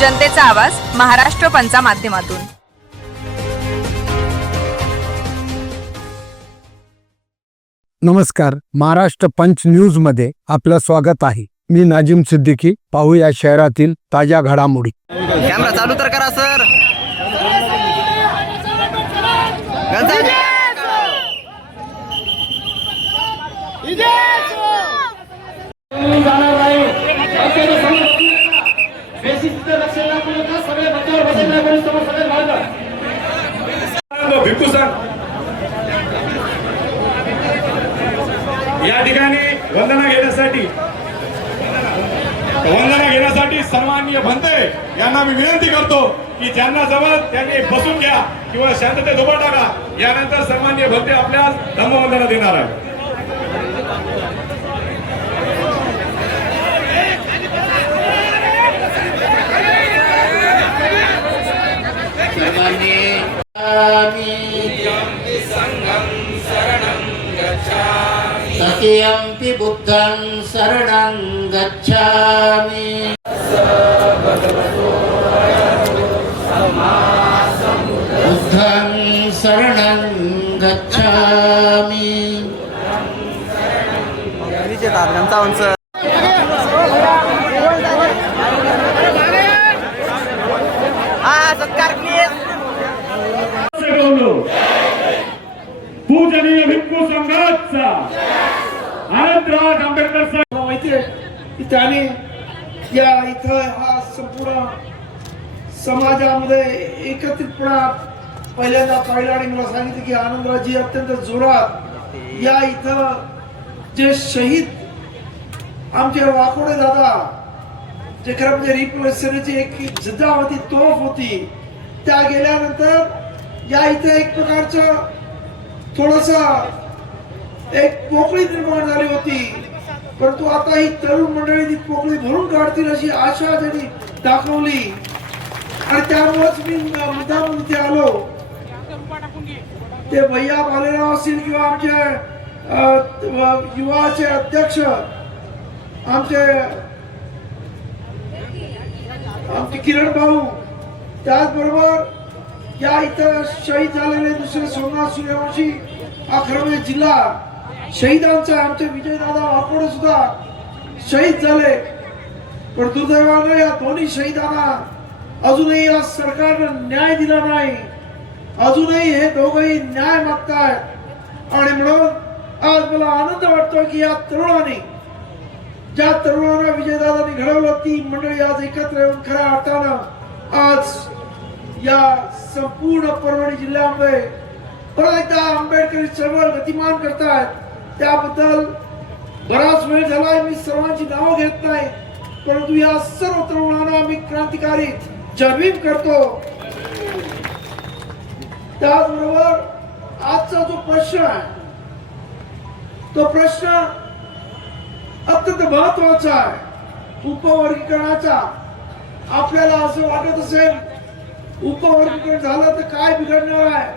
जनतेचा आवाज महाराष्ट्र पंचा माध्यमातून। नमस्कार, महाराष्ट्र पंच न्यूज मध्ये आपलं स्वागत आहे। मी नाजिम सिद्दीकी। पाहूया शहरातील ताज्या घडामोडी। कॅमेरा चालू तर करा सर। या ठिकाणी वंदना घेण्यासाठी सन्माननीय भंते यांना मी विनंती करतो की ज्यांना जवळ त्यांनी बसून घ्या किंवा शांततेत उभा टाका। यानंतर सन्माननीय भंते आपल्यास धम्मवंदना देणार आहे। सत्यंपि बुद्धं शरणं गच्छामि। बुद्धं शरणं गच्छामि। पूजनीय भिक्खू संघाचा अनंतराज आंबेडकर साहेब माहिती आहे की त्याने या इथं हा संपूर्ण समाजामध्ये एकत्रितपणा पहिल्यांदा पाहिला आणि मला सांगितलं की आनंदराजी अत्यंत जोरात या इथं जे शहीद आमचे वाकोडे दादा जे खरं म्हणजे रिप्रेझेंटेटिव्हची एक जिद्दावती तोफ होती, त्या गेल्यानंतर या इथे एक प्रकारचं थोडस एक पोकळी निर्माण झाली होती, परंतु आता ही तरुण मंडळी ती पोकळी भरून काढतील अशी आशा त्यांनी दाखवली आणि त्यामुळेच मी मुद्दाम इथे आलो। ते भैया बालेराव असतील किंवा आमचे युवाचे अध्यक्ष आमचे किरण भाऊ, त्याचबरोबर या इथं शहीद झालेले दुसरे सोमनाथ सूर्यवंशी अखरवे जिल्हा शहीदांचा आमचे विजयदादा वाकोडे सुद्धा शहीद झाले, पण दुर्दैवाने या दोन्ही शहीदांना अजूनही या सरकारनं न्याय दिला नाही। अजूनही हे दोघंही न्याय मागतायत आणि म्हणून आज मला आनंद वाटतो की या तरुणांनी, ज्या तरुणांना विजयदादांनी घडवलं, ती मंडळी आज एकत्र येऊन खऱ्या अर्थानं आज या संपूर्ण परभणी जिल्ह्यामध्ये परत एकदा आंबेडकरी चळवळ गतिमान करतायत। त्याबद्दल बराच वेळ झालाय, मी सर्वांची नावं घेत नाही, परंतु या सर्व तरुणांना मी क्रांतिकारी जयभीम करतो। त्याचबरोबर आजचा जो प्रश्न आहे तो प्रश्न अत्यंत महत्वाचा आहे, उपवर्गीकरणाचा। आपल्याला असं वाटत असेल उपवर्गीकरण झालं तर काय बिघडणार आहे,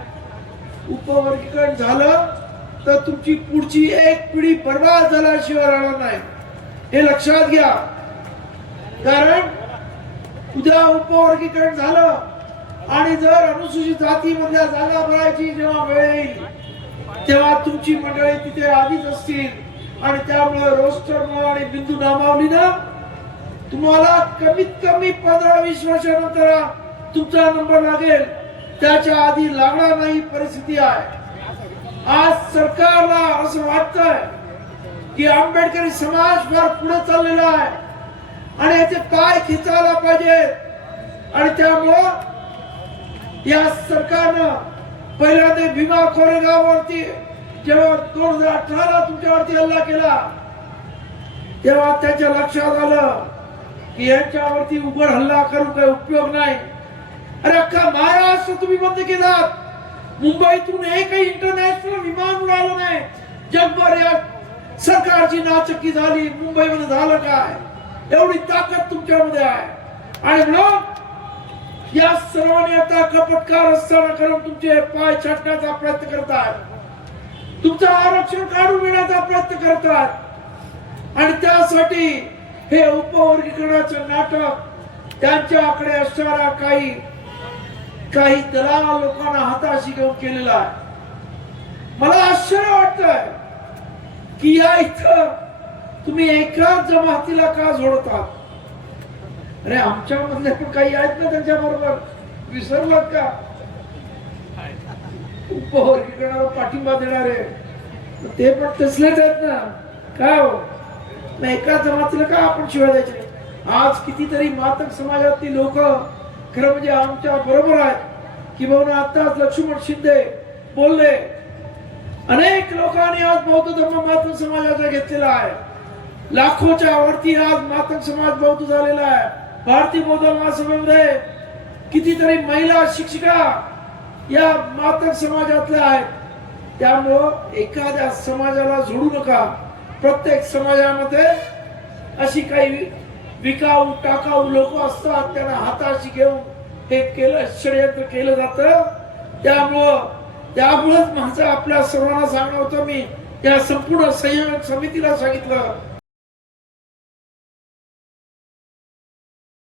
उपवर्गीकरण झालं तर तुमची पुढची एक पिढी बर्बाद झाल्याशिवाय राहणार नाही, हे लक्षात घ्या। कारण उद्या उपवर्गीकरण झालं आणि जर अनुसूचित जातीमधल्या जागा भरायची जेव्हा वेळ येईल तेव्हा तुमची मंडळी तिथे आधीच असतील आणि त्यामुळे रोस्टर आणि बिंदू नामावलीनं तुम्हाला कमीत कमी 15-20 वर्षानंतर तुमचा नंबर लागेल, त्याच्या आधी लागणार नाही परिस्थिती आहे। आज सरकारला असं वाटतंय की आंबेडकरी समाज फार पुढे चाललेला आहे आणि याचे पाय खेचायला पाहिजे आणि त्यामुळं या सरकारनं पहिल्यांदा भीमा कोरेगाववरती जेव्हा 2018ला तुमच्यावरती हल्ला केला तेव्हा त्याच्या लक्षात आलं की यांच्यावरती उघड हल्ला करून काही उपयोग नाही। अरे अख्खा महाराष्ट्र तुम्ही बंद केलात, मुंबईतून एकही इंटरनॅशनल विमान उडालं नाही, जगभर या सरकारची नाचक्की झाली। मुंबईमध्ये झालं काय, एवढी ताकद तुमच्यामध्ये आहे आणि म्हणून या सर्वांनी आता कपटकार असताना करून तुमचे पाय छाटण्याचा प्रयत्न करतात, तुमचं आरक्षण काढून घेण्याचा प्रयत्न करतात आणि त्यासाठी हे उपवर्गीकरणाचं नाटक त्यांच्याकडे असणाऱ्या काही दलाल लोकांना हाताशी घेऊन केलेला आहे. मला आश्चर्य वाटतंय की या इथं तुम्ही एकाच जमातीला का जोडतात? अरे आमच्या मधले पण काही आहेत ना त्यांच्या बरोबर, विसरलात का? उपवर्गीकरणाला पाठिंबा देणारे ते पण तसलेच आहेत ना. काय हो, मग एकाच जमातीला का आपण शिवाय द्यायचे? आज कितीतरी मातक समाजातली लोक खरं म्हणजे आमच्या बरोबर आहेत. किंवा आताच लक्ष्मण शिंदे बोलले, अनेक लोकांनी आज बौद्ध धर्म मातक समाजाचा घेतलेला आहे. लाखोच्या वरती आज मातक समाज बौद्ध झालेला आहे. भारतीय बौद्ध महासभेमध्ये कितीतरी महिला शिक्षिका या मातक समाजातल्या आहेत. त्यामुळं एखाद्या समाजाला जोडू नका. प्रत्येक समाजामध्ये अशी काही विकाऊ टाकाऊ लोक असतात, त्यांना हाताशी घेऊन हे षडयंत्र केलं जातं. त्यामुळंच माझं आपल्या सर्वांना सांगणं होतं. मी या संपूर्ण संयोजन समितीला सांगितलं